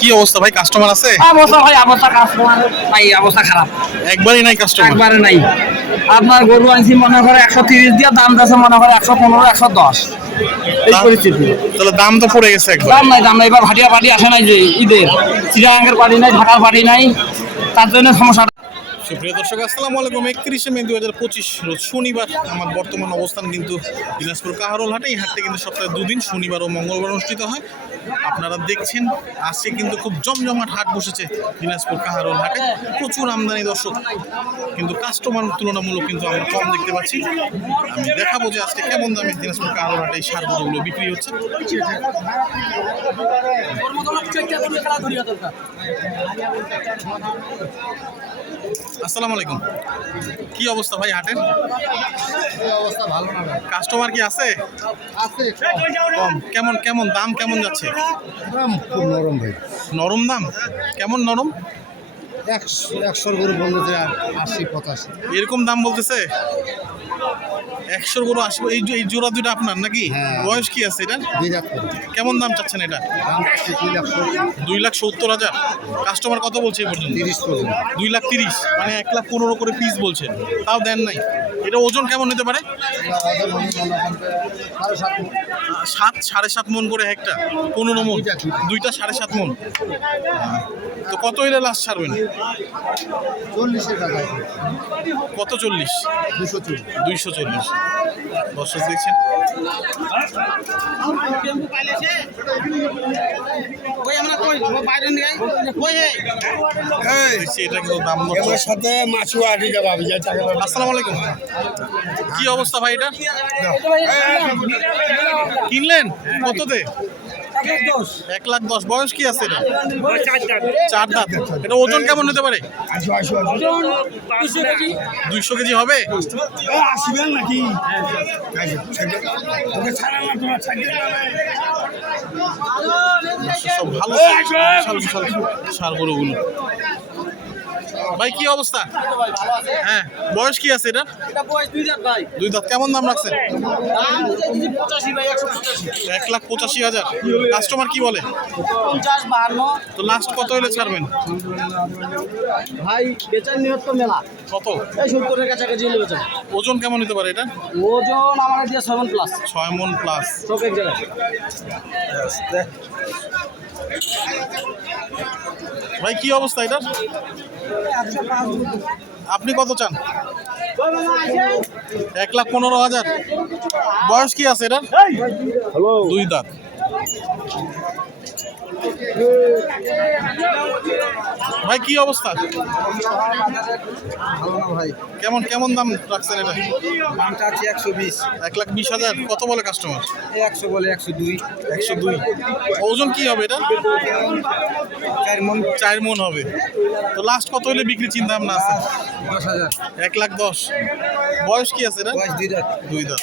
কি অবস্থা ভাই? কাস্টমার আছে? অবস্থা ভাই অবস্থা কাস্টমার ভাই অবস্থা খারাপ। একবারই নাই কাস্টমার একবারে নাই। আপনার গরু আনছি মনে করে একশো তিরিশ দিয়ে দাম দিয়েছে মনে করে একশো পনেরো একশো দশ। এই পরিস্থিতি তাহলে দাম তো পড়ে গেছে একবার। দাম নাই দাম নাই। এবার ভাটিয়া আসে নাই যে ঈদের। নাই ঢাকার পার্টি নাই। তার জন্য সমস্যা সুপ্রিয় দর্শক, আসসালামু আলাইকুম। একত্রিশে মে দুই হাজার পঁচিশ রোজ শনিবার আমার বর্তমান অবস্থান কিন্তু দিনাজপুর কাহারোল হাটে। এই হাটটি কিন্তু সপ্তাহে দুদিন, শনিবার ও মঙ্গলবার অনুষ্ঠিত হয়। আপনারা দেখছেন, আজকে কিন্তু খুব জমজমাট হাট বসেছে দিনাজপুর কাহারোল হাটে। প্রচুর আমদানি দর্শক, কিন্তু কাস্টমার তুলনামূলক কিন্তু আমরা কম দেখতে পাচ্ছি। আমি দেখাবো যে আজকে কেমন দামে দিনাজপুর কাহারোল হাটে এই সারগুলো বিক্রি হচ্ছে। আসসালামু আলাইকুম। কি অবস্থা ভাই হাটের? অবস্থা ভালো না ভাই। কাস্টমার কি আছে? আছে কম। কেমন কেমন দাম কেমন যাচ্ছে? দাম খুব নরম ভাই। নরম দাম? কেমন নরম? একশো একশোর গরু আশি পঁচাশি। এরকম দাম বলতেছে? একশোর গরু আসবে এই এই জোড়া দুইটা আপনার নাকি? হ্যাঁ। বয়স কি আছে এটা কেমন দাম চাচ্ছেন এটা? দুই লাখ সত্তর হাজার। কাস্টমার কত বলছে এই পর্যন্ত? তিরিশ দুই লাখ তিরিশ মানে এক লাখ পনেরো করে পিস বলছে। তাও দেন নাই। এটা ওজন কেমন হতে পারে? সাত সাড়ে সাত মন করে একটা। পনেরো মন। দুইটা সাড়ে সাত মন। তো কত হইলে লাস্ট ছাড়বেন চল্লিশের কত চল্লিশ দুশো চল্লিশ দুইশো চল্লিশ দর্শক দেখছেন দেখছি এটা কিন্তু দাম দর সাথে মাছু আটি যাব আমি যাই আসসালামু আলাইকুম কি অবস্থা ভাই এটা কিনলেন কততে এক লাখ দশ। বয়স কি আছে চার দাঁত। এটা ওজন কেমন হতে পারে? দুইশো কেজি। হবে? আসবেন নাকি? সব ভালো বিশাল বিশাল সার গরুগুলো। ভাই কি অবস্থা? হ্যাঁ বয়স কি আছে এটা দুই দাঁত কেমন দাম রাখছেন? এক লাখ পঁচাশি হাজার। কাস্টমার কি বলে? তো লাস্ট কত হলে ছাড়বেন? ভাই বেচার নিয়ত তো মেলা। কত? এই সত্তরের কাছাকাছি হলে বেচার ওজন কেমন হতে পারে এটা? ওজন আমার দিয়ে সেভেন প্লাস ছয় মন প্লাস সব এক জায়গায়। ভাই কি অবস্থা এটা আপনি কত চান? এক লাখ পনেরো হাজার। বয়স কি আছে এটা দুই দাঁত। ভাই কি অবস্থা? ভালো না ভাই। কেমন কেমন দাম রাখছেন এটা? দামটা আছে একশো বিশ। এক লাখ বিশ হাজার। কত বলে কাস্টমার একশো বলে একশো দুই। একশো দুই। ওজন কি হবে এটা? চার মন। চার মন হবে। তো লাস্ট কত হলে বিক্রি চিন্তা ভাবনা আছে? দশ হাজার। এক লাখ দশ। বয়স কি আছে এটা? বয়স দুই রাত দুই দাঁত।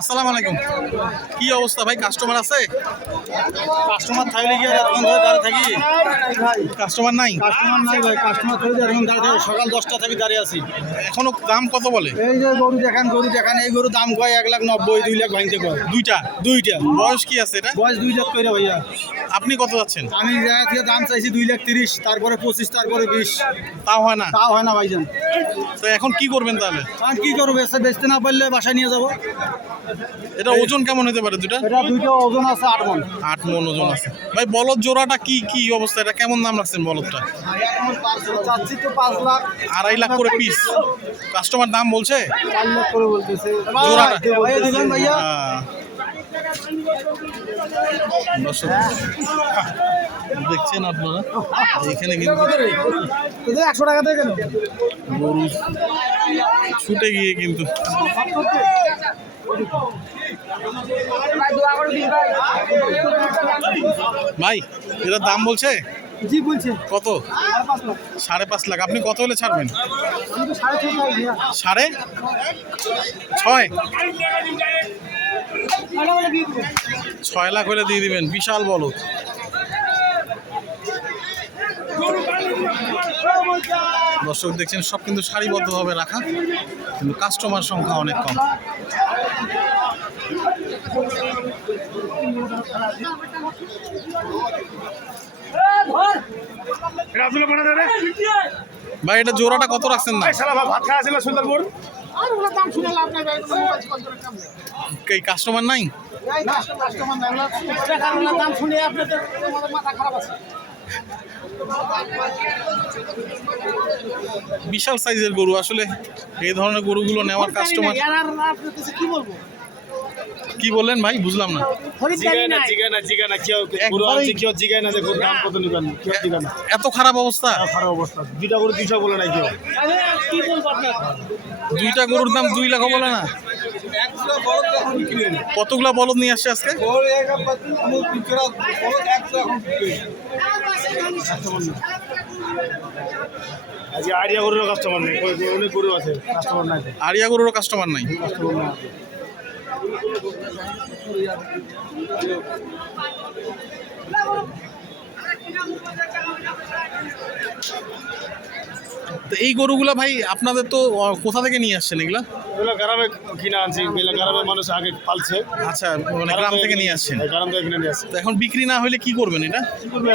আসসালামু আলাইকুম। কি অবস্থা ভাই? কাস্টমার আছে? কাস্টমার থাকলে কি এতক্ষণ ধরে দাঁড়িয়ে থাকি? কাস্টমার নাই? কাস্টমার নাই ভাই কাস্টমার থাকলে এতক্ষণ দাঁড়িয়ে থাকি। সকাল দশটা থেকে দাঁড়িয়ে আছি। এখনও দাম কত বলে? এই যে গরু দেখান গরু দেখান এই গরু দাম কয়? এক লাখ নব্বই দুই লাখ ভাঙতে কয়? দুইটা? দুইটা। বয়স কি আছে এটা? বয়স দুই লাখ কইরা ভাইয়া। আপনি কত যাচ্ছেন? আমি জায়গা থেকে দাম চাইছি দুই লাখ তিরিশ তারপরে পঁচিশ তারপরে বিশ। তাও হয় না? তাও হয় না ভাইজান। তো এখন কি করবেন তাহলে? আর কি করব? বেচতে না পারলে বাসায় নিয়ে যাব। এটা ওজন কেমন হতে পারে দুটা এটা দুইটা ওজন আছে আট মন। আট মন ওজন আছে। ভাই বলদ জোড়াটা কি কি অবস্থা? এটা কেমন দাম রাখছেন বলদটা? চাচ্ছি তো পাঁচ লাখ। আড়াই লাখ করে পিস কাস্টমার দাম বলছে? চার লাখ করে বলতেছে। জোড়াটা? দেখছেন আপনারা? এখানে কিন্তু একশো টাকা কেন? গরু ছুটে গিয়ে কিন্তু ভাই এটার দাম বলছে? জি বলছে। কত? সাড়ে পাঁচ লাখ। আপনি কত হলে ছাড়বেন? সাড়ে ছয় দিয়া ছয় লাখ হলে দিয়ে দিবেন বিশাল বলদ। দর্শক দেখছেন সব কিন্তু সারিবদ্ধভাবে রাখা কিন্তু কাস্টমার সংখ্যা অনেক কম। ভাই এটা জোড়াটা কত রাখছেন না? আর ওগুলো দাম শুনে লাভ নাই ভাই এই কাস্টমার নাই? না কাস্টমার নাই ওগুলো টাকার ওগুলো দাম শুনে আপনাদের আমাদের মাথা খারাপ আছে বিশাল সাইজের গরু আসলে এই ধরনের গরুগুলো নেওয়ার কাস্টমার কি বলব কি বললেন ভাই বুঝলাম না। এত খারাপ অবস্থা? দুইটা গরু দুইশো বলে নাই কেউ। আরে কি বলব আপনার দুইটা গরুর দাম দুই লাখ বলে না? কতগুলা বলদ নিয়ে আসছে আজকে? কাস্টমার নেই ওই যে অনেক গরু আছে কাস্টমার নাই আরিয়া গরুরও কাস্টমার নাই। কাস্টমার নাই। তো এই গরুগুলো ভাই আপনাদের তো কোথা থেকে নিয়ে আসছেন এগুলা? এগুলো গ্রামে কিনে আনছি এগুলো গ্রামে মানুষ আগে পালছে। আচ্ছা মানে গ্রাম থেকে নিয়ে আসছেন? গ্রাম থেকে কিনে নিয়ে আসছে। তো এখন বিক্রি না হলে কি করবেন এটা?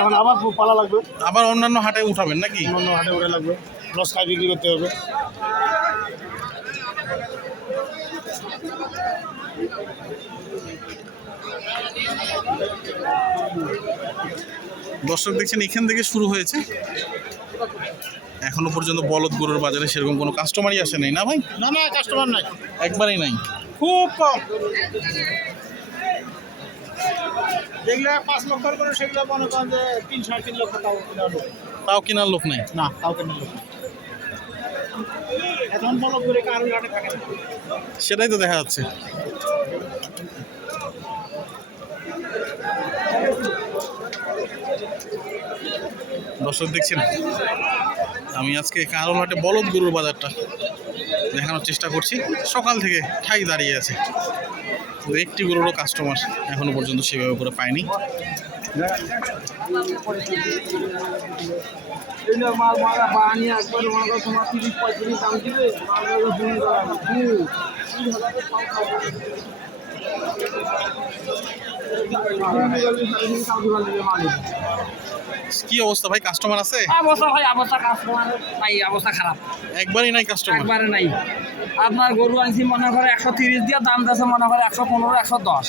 এখন আবার পালা লাগবে। আবার অন্যান্য হাটে উঠাবেন নাকি? অন্য হাটে উঠে লাগবে। লস খাই বিক্রি করতে হবে। দর্শক দেখছেন এখান থেকে শুরু হয়েছে। এখনও পর্যন্ত বলদ গরুর বাজারে সেরকম কোনো কাস্টমারই আসে নাই না ভাই? না না কাস্টমার নাই। একবারই নাই। খুব কম। যেগুলো পাঁচ লক্ষ করে সেগুলো মনে করেন যে তিন সাড়ে তিন লক্ষ তাও কিনা লোক তাও কেনার লোক নাই? না তাও কিনা লোক এখন বলো করে কারও ঘাটে থাকে সেটাই তো দেখা যাচ্ছে। দর্শক দেখছেন? আমি আজকে কারোলহাটে বলদ গরুর বাজারটা দেখানোর চেষ্টা করছি। সকাল থেকে ঠাই দাঁড়িয়ে আছে। একটি গরুরও কাস্টমার এখনও পর্যন্ত সেভাবে করে পাইনি মাল কি অবস্থা ভাই? কাস্টমার আছে? অবস্থা ভাই অবস্থা কাস্টমার ভাই অবস্থা খারাপ। একবারই নাই কাস্টমার একবারে নাই। আপনার গরু আনছি মনে করে একশো তিরিশ দিয়ে দাম দিয়েছে মনে করে একশো পনেরো একশো দশ।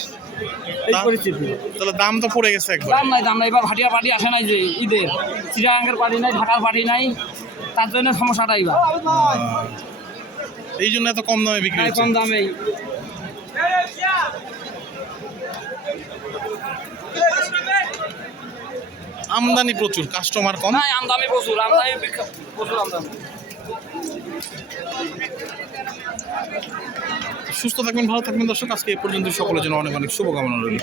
এই পরিস্থিতি। তাহলে দাম তো পড়ে গেছে একবার। দাম নাই দাম নাই। এবার ভাটিয়া পার্টি আসে নাই যে ঈদের। চিরাঙ্গের পার্টি নাই ঢাকার পার্টি নাই। তার জন্য সমস্যাটা এবার এই জন্য এত কম দামে বিক্রি কম দামে আমদানি প্রচুর কাস্টমার কম। আমদানি প্রচুর আমদানি প্রচুর আমদানি। সুস্থ থাকবেন ভালো থাকবেন দর্শক আজকে এ পর্যন্ত সকলের জন্য অনেক অনেক শুভকামনা রইল।